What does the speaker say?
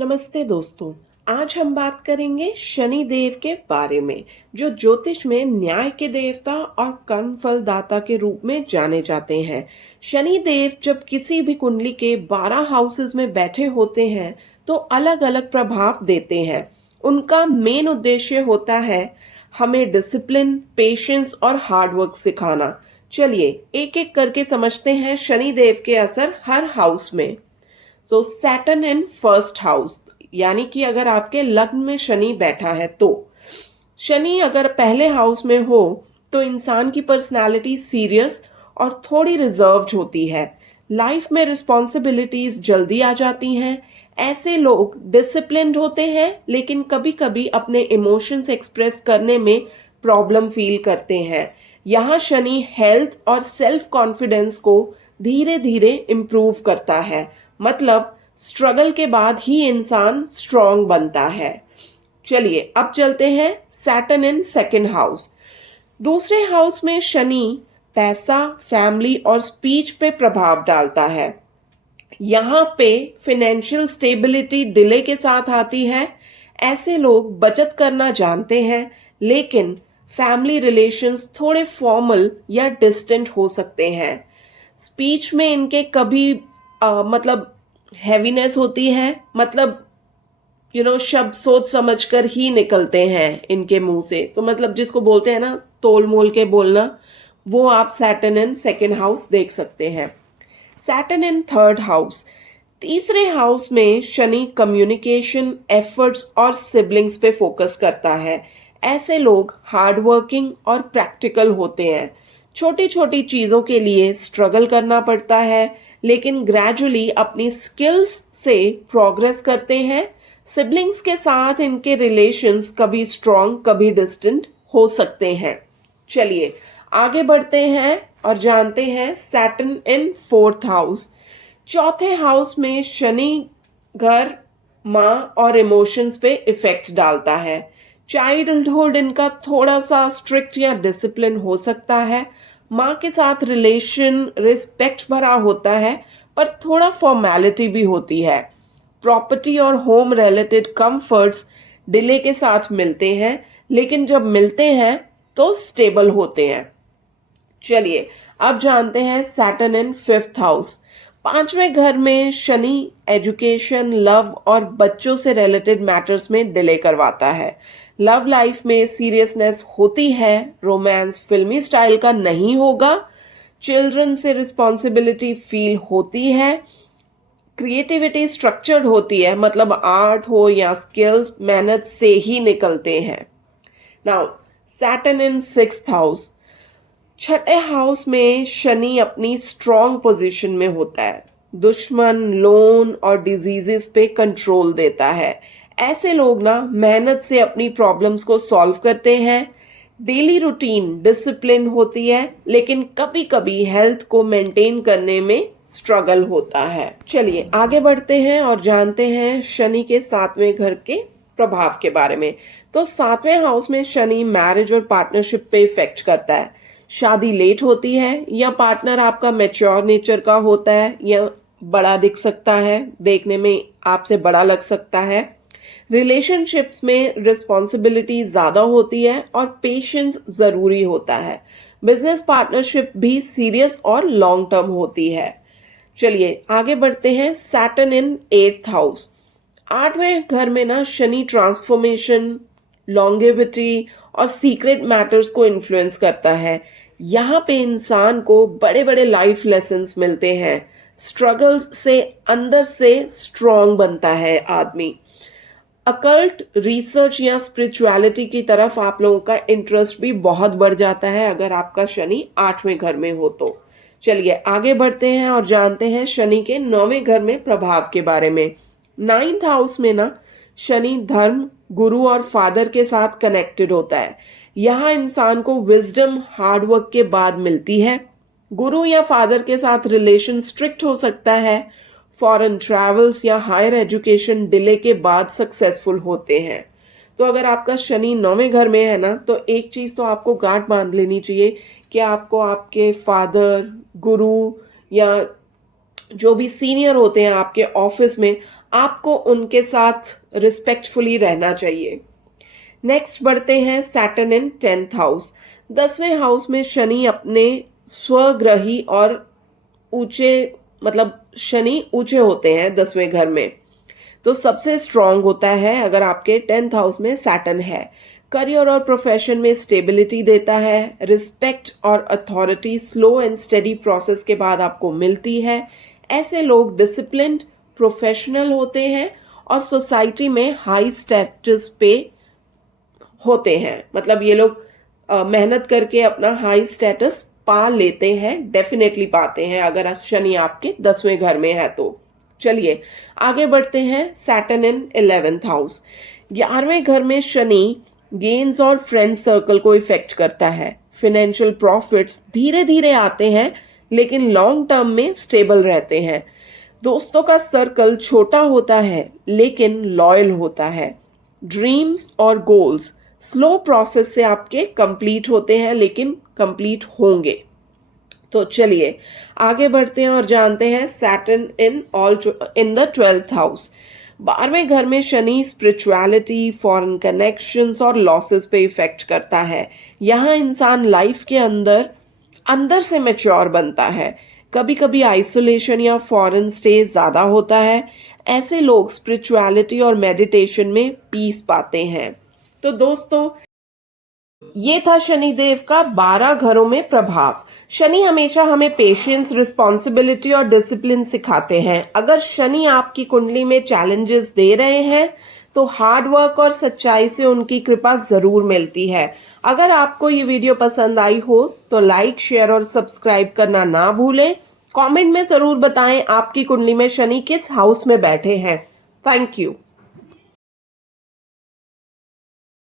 नमस्ते दोस्तों। आज हम बात करेंगे शनि देव के बारे में, जो ज्योतिष में न्याय के देवता और कर्म फल दाता के रूप में जाने जाते हैं। शनि देव जब किसी भी कुंडली के 12 हाउसेस में बैठे होते हैं तो अलग अलग प्रभाव देते हैं। उनका मेन उद्देश्य होता है हमें डिसिप्लिन, पेशेंस और हार्ड वर्क सिखाना। चलिए एक एक करके समझते हैं शनि देव के असर हर हाउस में। सो सैटर्न इन फर्स्ट हाउस, यानी कि अगर आपके लग्न में शनि बैठा है तो शनि अगर पहले हाउस में हो तो इंसान की पर्सनालिटी सीरियस और थोड़ी रिजर्व्ड होती है। लाइफ में रिस्पॉन्सिबिलिटीज जल्दी आ जाती हैं। ऐसे लोग डिसिप्लिन्ड होते हैं लेकिन कभी कभी अपने इमोशंस एक्सप्रेस करने में प्रॉब्लम फील करते हैं। यहाँ शनि हेल्थ और सेल्फ कॉन्फिडेंस को धीरे धीरे इम्प्रूव करता है। मतलब स्ट्रगल के बाद ही इंसान स्ट्रांग बनता है। चलिए अब चलते हैं सैटर्न इन सेकंड हाउस। दूसरे हाउस में शनि पैसा, फैमिली और स्पीच पे प्रभाव डालता है। यहाँ पे फाइनेंशियल स्टेबिलिटी डिले के साथ आती है। ऐसे लोग बचत करना जानते हैं लेकिन फैमिली रिलेशंस थोड़े फॉर्मल या डिस्टेंट हो सकते हैं। स्पीच में इनके कभी मतलब हैवीनेस होती है। मतलब शब्द सोच समझकर ही निकलते हैं इनके मुंह से। तो मतलब जिसको बोलते हैं ना तोल मोल के बोलना, वो आप सैटर्न इन सेकंड हाउस देख सकते हैं। सैटर्न इन थर्ड हाउस, तीसरे हाउस में शनि कम्युनिकेशन, एफर्ट्स और सिबलिंग्स पे फोकस करता है। ऐसे लोग हार्ड वर्किंग और प्रैक्टिकल होते हैं। छोटी छोटी चीज़ों के लिए स्ट्रगल करना पड़ता है लेकिन ग्रेजुअली अपनी स्किल्स से प्रोग्रेस करते हैं। सिबलिंग्स के साथ इनके रिलेशंस कभी स्ट्रॉन्ग कभी डिस्टेंट हो सकते हैं। चलिए आगे बढ़ते हैं और जानते हैं सैटर्न इन फोर्थ हाउस। चौथे हाउस में शनि घर, माँ और इमोशंस पे इफेक्ट डालता है। चाइल्डहुड इनका थोड़ा सा स्ट्रिक्ट या डिसिप्लिन हो सकता है। माँ के साथ रिलेशन रिस्पेक्ट भरा होता है पर थोड़ा फॉर्मेलिटी भी होती है। प्रॉपर्टी और होम रिलेटेड कंफर्ट्स डिले के साथ मिलते हैं लेकिन जब मिलते हैं तो स्टेबल होते हैं। चलिए अब जानते हैं सैटर्न इन फिफ्थ हाउस। पांचवें घर में शनि एजुकेशन, लव और बच्चों से रिलेटेड मैटर्स में डिले करवाता है। लव लाइफ में सीरियसनेस होती है, रोमांस फिल्मी स्टाइल का नहीं होगा। चिल्ड्रन से रिस्पॉन्सिबिलिटी फील होती है। क्रिएटिविटी स्ट्रक्चर्ड होती है, मतलब आर्ट हो या स्किल्स मेहनत से ही निकलते हैं। नाउ सैटर्न इन सिक्स्थ हाउस, छठे हाउस में शनि अपनी स्ट्रॉन्ग पोजीशन में होता है। दुश्मन, लोन और डिजीजेस पे कंट्रोल देता है। ऐसे लोग ना मेहनत से अपनी प्रॉब्लम्स को सॉल्व करते हैं। डेली रूटीन डिसिप्लिन होती है लेकिन कभी कभी हेल्थ को मेंटेन करने में स्ट्रगल होता है। चलिए आगे बढ़ते हैं और जानते हैं शनि के सातवें घर के प्रभाव के बारे में। तो सातवें हाउस में शनि मैरिज और पार्टनरशिप पे इफेक्ट करता है। शादी लेट होती है या पार्टनर आपका मैच्योर नेचर का होता है या बड़ा दिख सकता है, देखने में आपसे बड़ा लग सकता है। रिलेशनशिप्स में रिस्पॉन्सिबिलिटी ज़्यादा होती है और पेशेंस ज़रूरी होता है। बिजनेस पार्टनरशिप भी सीरियस और लॉन्ग टर्म होती है। चलिए आगे बढ़ते हैं सैटर्न इन एट्थ हाउस। आठवें घर में ना शनि ट्रांसफॉर्मेशन, लॉन्गेविटी और सीक्रेट मैटर्स को इन्फ्लुएंस करता है। यहाँ पे इंसान को बड़े बड़े लाइफ लेसन्स मिलते हैं। स्ट्रगल्स से अंदर से स्ट्रांग बनता है आदमी। अकल्ट रिसर्च या स्पिरिचुअलिटी की तरफ आप लोगों का इंटरेस्ट भी बहुत बढ़ जाता है अगर आपका शनि आठवें घर में हो तो। चलिए आगे बढ़ते हैं और जानते हैं शनि के नौवें घर में प्रभाव के बारे में। नाइन्थ हाउस में ना शनि धर्म, गुरु और फादर के साथ कनेक्टेड होता है। यहाँ इंसान को विजडम हार्डवर्क के बाद मिलती है। गुरु या फादर के साथ रिलेशन स्ट्रिक्ट हो सकता है। फॉरेन ट्रैवल्स या हायर एजुकेशन डिले के बाद सक्सेसफुल होते हैं। तो अगर आपका शनि नौवें घर में है ना तो एक चीज़ तो आपको गांठ बांध लेनी चाहिए कि आपको आपके फादर, गुरु या जो भी सीनियर होते हैं आपके ऑफिस में, आपको उनके साथ रिस्पेक्टफुली रहना चाहिए। नेक्स्ट बढ़ते हैं सैटर्न इन 10th हाउस। 10वें हाउस में शनि अपने स्वग्रही और ऊंचे, मतलब शनि ऊंचे होते हैं 10वें घर में, तो सबसे स्ट्रांग होता है अगर आपके 10th हाउस में सैटर्न है। करियर और प्रोफेशन में स्टेबिलिटी देता है। रिस्पेक्ट और authority slow and steady process के बाद आपको मिलती है। ऐसे लोग डिसिप्लिन्ड, प्रोफेशनल होते हैं और सोसाइटी में हाई स्टेटस पे होते हैं। मतलब ये लोग मेहनत करके अपना हाई स्टेटस पा लेते हैं, डेफिनेटली पाते हैं अगर शनि आपके 10वें घर में है तो। चलिए आगे बढ़ते हैं सैटर्न इन 11th हाउस। 11वें घर में शनि गेन्स और फ्रेंड सर्कल को इफेक्ट करता है। फाइनेंशियल प्रॉफिट्स धीरे धीरे आते हैं लेकिन लॉन्ग टर्म में स्टेबल रहते हैं। दोस्तों का सर्कल छोटा होता है लेकिन लॉयल होता है। ड्रीम्स और गोल्स स्लो प्रोसेस से आपके कंप्लीट होते हैं लेकिन कंप्लीट होंगे। तो चलिए आगे बढ़ते हैं और जानते हैं Saturn in the 12th house. 12वें घर में शनि स्पिरिचुअलिटी, फॉरेन कनेक्शंस और लॉसेस पे इफेक्ट करता है। यहाँ इंसान लाइफ के अंदर अंदर से मैच्योर बनता है। कभी कभी आइसोलेशन या फॉरेन स्टे ज्यादा होता है। ऐसे लोग स्पिरिचुअलिटी और मेडिटेशन में पीस पाते हैं। तो दोस्तों ये था शनिदेव का 12 घरों में प्रभाव। शनि हमेशा हमें पेशेंस, रिस्पॉन्सिबिलिटी और डिसिप्लिन सिखाते हैं। अगर शनि आपकी कुंडली में चैलेंजेस दे रहे हैं तो हार्ड वर्क और सच्चाई से उनकी कृपा जरूर मिलती है। अगर आपको ये वीडियो पसंद आई हो तो लाइक, शेयर और सब्सक्राइब करना ना भूलें। कमेंट में जरूर बताएं आपकी कुंडली में शनि किस हाउस में बैठे हैं। Thank you.